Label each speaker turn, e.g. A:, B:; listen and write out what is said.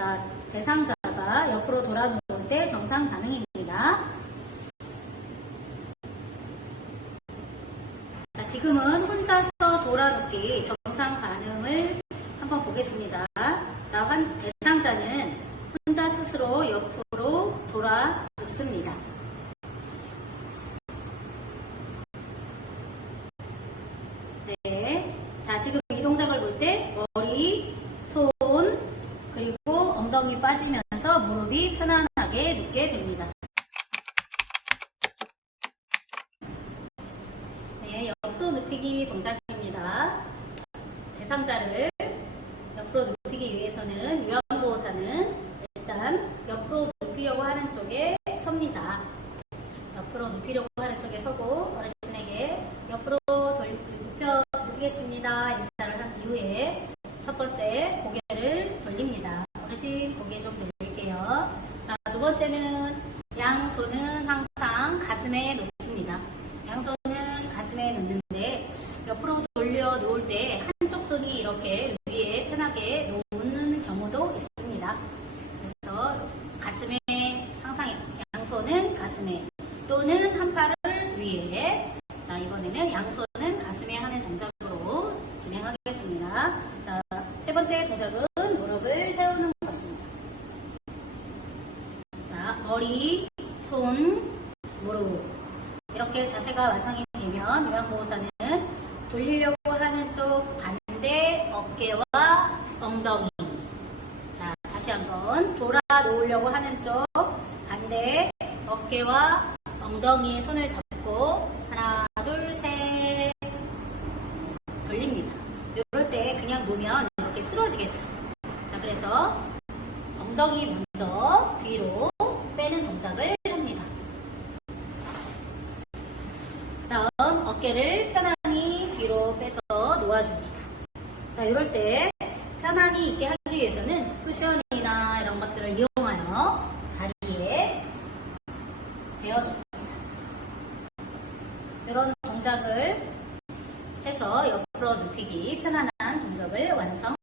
A: 자, 대상자가 옆으로 돌아 누울 때 정상 반응입니다. 자, 지금은 혼자서 돌아 눕기 정상 반응을 한번 보겠습니다. 자, 환, 대상자는 혼자 스스로 옆으로 돌아 눕습니다. 네. 자, 지금 이 동작을 볼 때 머리, 손, 그리고 엉덩이 빠지면서 무릎이 편안하게 눕게 됩니다. 네, 옆으로 눕히기 동작입니다. 대상자를 옆으로 눕히기 위해서는 요양보호사는 일단 옆으로 눕히려고 하는 쪽에 섭니다. 옆으로 눕히려고 하는 쪽에 서고 어르신에게 옆으로 돌, 눕혀 눕히겠습니다 인사를 한 이후에 첫 번째 고개를 돌립니다. 어르신 고개 좀 돌릴게요. 자, 두 번째는 양손은 항상 가슴에 놓습니다. 양손은 가슴에 놓는데 옆으로 돌려 놓을 때 한쪽 손이 이렇게 위에 편하게 놓는 경우도 있습니다. 그래서 가슴에 항상 양손은 가슴에 또는 한 팔을 위에 자 이번에는 양손은 가슴에 하는 동작으로 진행하겠습니다. 자 세 번째 동작은 무릎을 세우는 것입니다. 자 머리, 손, 무릎. 이렇게 자세가 완성이 되면 요양보호사는 돌리려고 하는 쪽 반대 어깨와 엉덩이. 자 다시 한번 돌아 놓으려고 하는 쪽 반대 어깨와 엉덩이에 손을 잡고 하나 둘 셋. 돌립니다. 이럴 때 그냥 놓으면 이렇게 쓰러지겠죠. 자 그래서 엉덩이 먼저 동작을 합니다 다음 어깨를 편안히 뒤로 빼서 놓아줍니다. 자, 이럴 때 편안히 있게 하기 위해서는 쿠션이나 이런 것들을 이용하여 다리에 대어줍니다. 이런 동작을 해서 옆으로 눕히기 편안한 동작을 완성